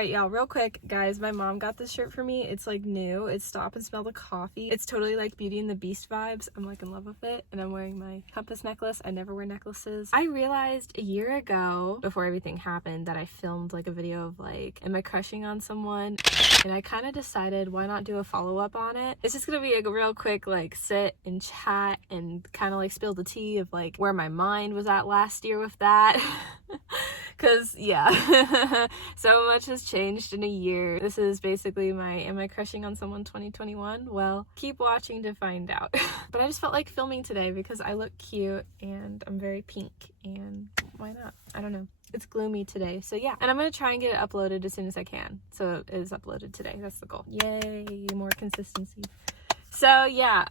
right, y'all, real quick, guys, my mom got this shirt for me. It's like new. It's Stop and Smell the Coffee. It's totally like Beauty and the Beast vibes. I'm like in love with it, and I'm wearing my compass necklace. I never wear necklaces. I realized a year ago, before everything happened, that I filmed like a video of like, am I crushing on someone? And I kind of decided, why not do a follow-up on it? It's just gonna be a real quick like sit and chat and kind of like spill the tea of like where my mind was at last year with that. Because yeah, so much has changed in a year. This is basically my am I crushing on someone 2021? Well, keep watching to find out. But I just felt like filming today because I look cute and I'm very pink, and why not? I don't know. It's gloomy today, so yeah. And I'm gonna try and get it uploaded as soon as I can, so it is uploaded today. That's the goal. Yay, more consistency. So yeah,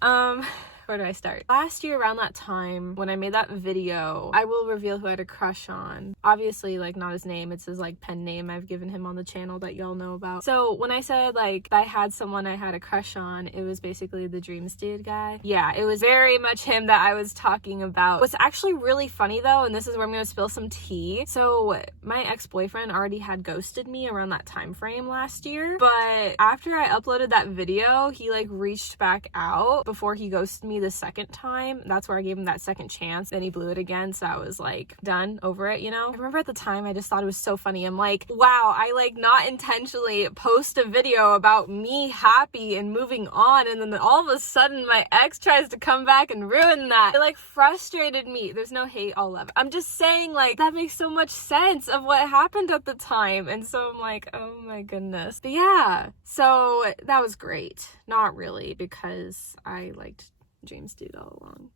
where do I start? Last year around that time when I made that video, I will reveal who I had a crush on. Obviously, like, not his name, it's his like pen name I've given him on the channel that y'all know about. So when I said like I had someone I had a crush on, it was basically the Dreams Dude guy. Yeah, it was very much him that I was talking about. What's actually really funny though, and this is where I'm gonna spill some tea. So my ex-boyfriend already had ghosted me around that time frame last year, but after I uploaded that video, he like reached back out before he ghosted me the second time. That's where I gave him that second chance. Then he blew it again, so I was like done, over it, you know? I remember at the time I just thought it was so funny. I'm like, wow, I like not intentionally post a video about me happy and moving on, and then all of a sudden my ex tries to come back and ruin that. It like frustrated me. There's no hate, all love. I'm just saying, like, that makes so much sense of what happened at the time, and so I'm like, oh my goodness. But yeah, so that was great. Not really, because I liked Dreams Dude all along.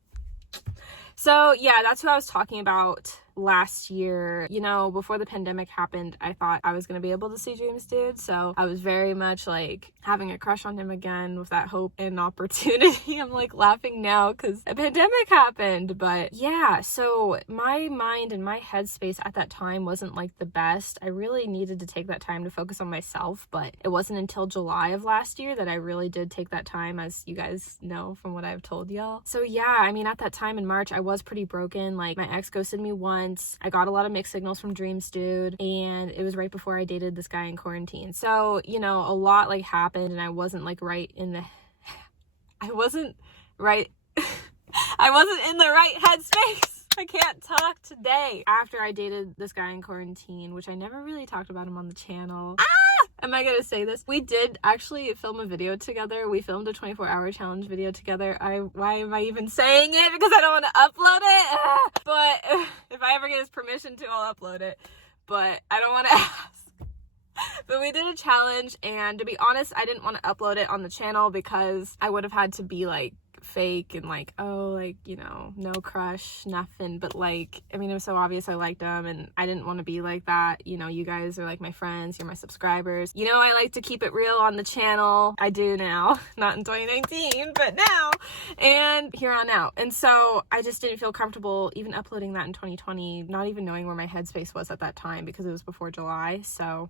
So yeah, that's who I was talking about last year. You know, before the pandemic happened, I thought I was gonna be able to see Dreams Dude, so I was very much like having a crush on him again with that hope and opportunity. I'm like laughing now because a pandemic happened, but yeah, so my mind and my headspace at that time wasn't like the best. I really needed to take that time to focus on myself, but it wasn't until July of last year that I really did take that time, as you guys know from what I've told y'all. So yeah, I mean, at that time in March, I was pretty broken. Like, my ex ghosted me once. I got a lot of mixed signals from Dreams Dude, and it was right before I dated this guy in quarantine. So, you know, a lot like happened, and I wasn't like I wasn't in the right headspace. I can't talk today. After I dated this guy in quarantine, which I never really talked about him on the channel. Am I gonna say this? We did actually film a video together. We filmed a 24-hour challenge video together. Why am I even saying it? Because I don't want to upload it. But if I ever get his permission to, I'll upload it. But I don't want to ask. But we did a challenge, and to be honest, I didn't want to upload it on the channel because I would have had to be like fake and like, oh, like, you know, no crush, nothing. But like, I mean, it was so obvious I liked him, and I didn't want to be like that. You know, you guys are like my friends, you're my subscribers. You know, I like to keep it real on the channel. I do now, not in 2019, but now, and here on out. And so I just didn't feel comfortable even uploading that in 2020, not even knowing where my headspace was at that time because it was before July. So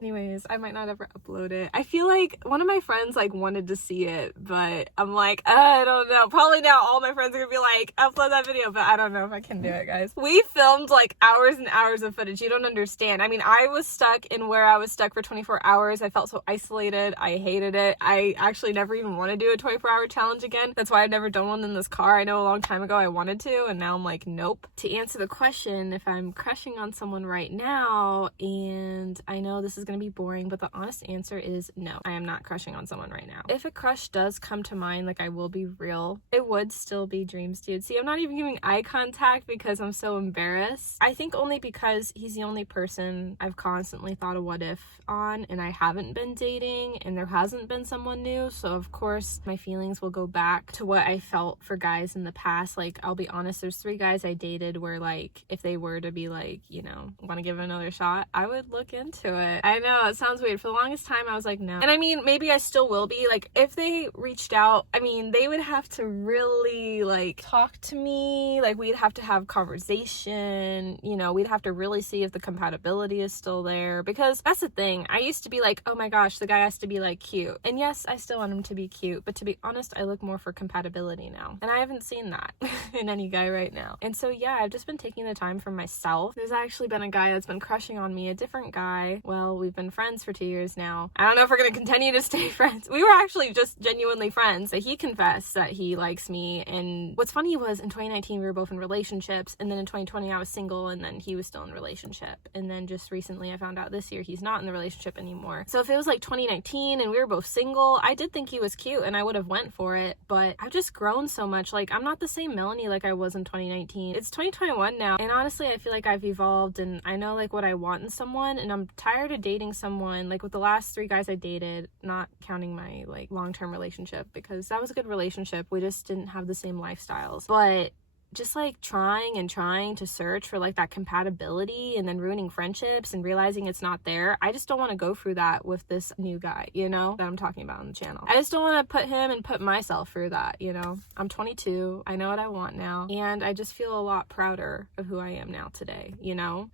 anyways, I might not ever upload it. I feel like one of my friends like wanted to see it, but I'm like, I don't know. Probably now all my friends are gonna be like, upload that video, but I don't know if I can do it, guys. We filmed like hours and hours of footage. You don't understand. I mean, I was stuck in where I was stuck for 24 hours. I felt so isolated. I hated it. I actually never even want to do a 24-hour challenge again. That's why I've never done one in this car. I know a long time ago I wanted to, and now I'm like, nope. To answer the question, if I'm crushing on someone right now, and I know this is gonna be boring, but the honest answer is no, I am not crushing on someone right now. If a crush does come to mind, like, I will be real, it would still be Dreams Dude. See, I'm not even giving eye contact because I'm so embarrassed. I think only because he's the only person I've constantly thought a what if on, and I haven't been dating, and there hasn't been someone new, so of course my feelings will go back to what I felt for guys in the past. Like, I'll be honest, there's 3 guys I dated where, like, if they were to be like, you know, want to give it another shot, I would look into it. I know it sounds weird. For the longest time I was like, no. And I mean, maybe I still will be. Like, if they reached out, I mean, they would have to really like talk to me. Like, we'd have to have conversation, you know, we'd have to really see if the compatibility is still there, because that's the thing. I used to be like, oh my gosh, the guy has to be like cute, and yes, I still want him to be cute, but to be honest, I look more for compatibility now, and I haven't seen that in any guy right now. And so yeah, I've just been taking the time for myself. There's actually been a guy that's been crushing on me, a different guy. Well, we've we've been friends for 2 years now. I don't know if we're gonna continue to stay friends. We were actually just genuinely friends, but he confessed that he likes me. And what's funny was in 2019 we were both in relationships, and then in 2020 I was single, and then he was still in a relationship. And then just recently I found out this year he's not in the relationship anymore. So if it was like 2019 and we were both single, I did think he was cute and I would have went for it, but I've just grown so much. Like, I'm not the same Melanie like I was in 2019. It's 2021 now, and honestly I feel like I've evolved, and I know like what I want in someone, and I'm tired of dating someone like with the last 3 guys I dated, not counting my like long-term relationship, because that was a good relationship, we just didn't have the same lifestyles. But just like trying to search for like that compatibility and then ruining friendships and realizing it's not there. I just don't want to go through that with this new guy, you know, that I'm talking about on the channel. I just don't want to put him and put myself through that, you know. I'm 22, I know what I want now, and I just feel a lot prouder of who I am now today, you know.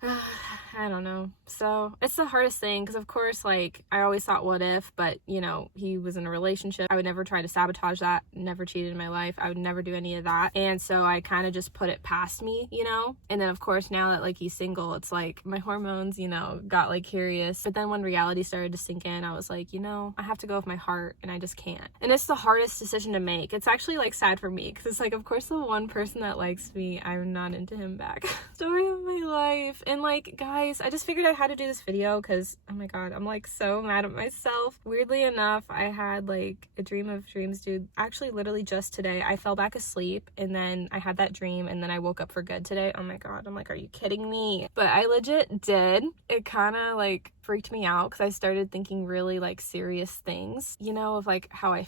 I don't know. So it's the hardest thing, because of course, like, I always thought what if, but you know, he was in a relationship. I would never try to sabotage that, never cheated in my life, I would never do any of that. And so I kind of just put it past me, you know. And then of course now that like he's single, it's like my hormones, you know, got like curious. But then when reality started to sink in, I was like, you know, I have to go with my heart, and I just can't. And it's the hardest decision to make. It's actually like sad for me, because it's like, of course the one person that likes me, I'm not into him back. Story of my life. And like, guys, I just figured out how to do this video because, oh my god, I'm like so mad at myself. Weirdly enough, I had like a dream of dreams, dude. Actually, literally just today, I fell back asleep and then I had that dream, and then I woke up for good today. Oh my god, I'm like, are you kidding me? But I legit did. It kind of like freaked me out because I started thinking really like serious things, you know, of like how I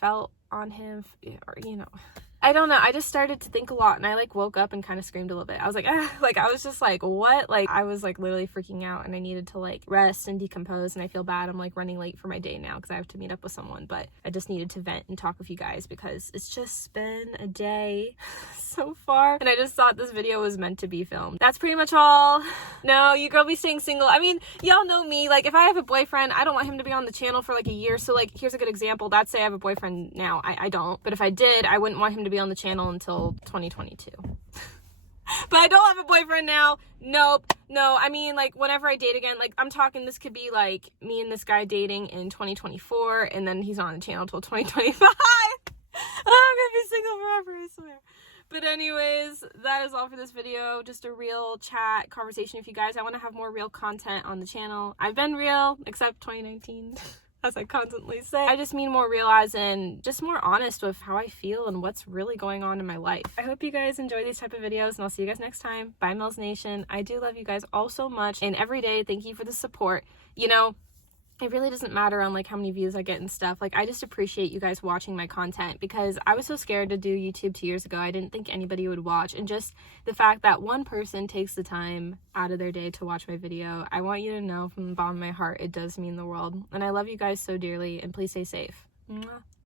felt on him, or you know, I don't know, I just started to think a lot, and I like woke up and kind of screamed a little bit. I was like, ah, like I was just like, what? Like I was like literally freaking out, and I needed to like rest and decompose, and I feel bad I'm like running late for my day now because I have to meet up with someone. But I just needed to vent and talk with you guys because it's just been a day so far, and I just thought this video was meant to be filmed. That's pretty much all. No, you girl be staying single. I mean, y'all know me, like if I have a boyfriend, I don't want him to be on the channel for like a year. So like, here's a good example. Let's say I have a boyfriend now. I don't, but if I did, I wouldn't want him to be on the channel until 2022. But I don't have a boyfriend now. Nope. No, I mean, like, whenever I date again, like, I'm talking, this could be, like, me and this guy dating in 2024, and then he's on the channel till 2025. I'm gonna be single forever, I swear. But anyways, that is all for this video. Just a real chat conversation with you guys. I want to have more real content on the channel. I've been real, except 2019. As I constantly say. I just mean more real, as in just more honest with how I feel and what's really going on in my life. I hope you guys enjoy these type of videos, and I'll see you guys next time. Bye, Mels Nation. I do love you guys all so much, and every day, thank you for the support. You know, it really doesn't matter on like how many views I get and stuff. Like, I just appreciate you guys watching my content, because I was so scared to do YouTube 2 years ago. I didn't think anybody would watch, and just the fact that one person takes the time out of their day to watch my video, I want you to know from the bottom of my heart, it does mean the world. And I love you guys so dearly, and please stay safe. Mwah.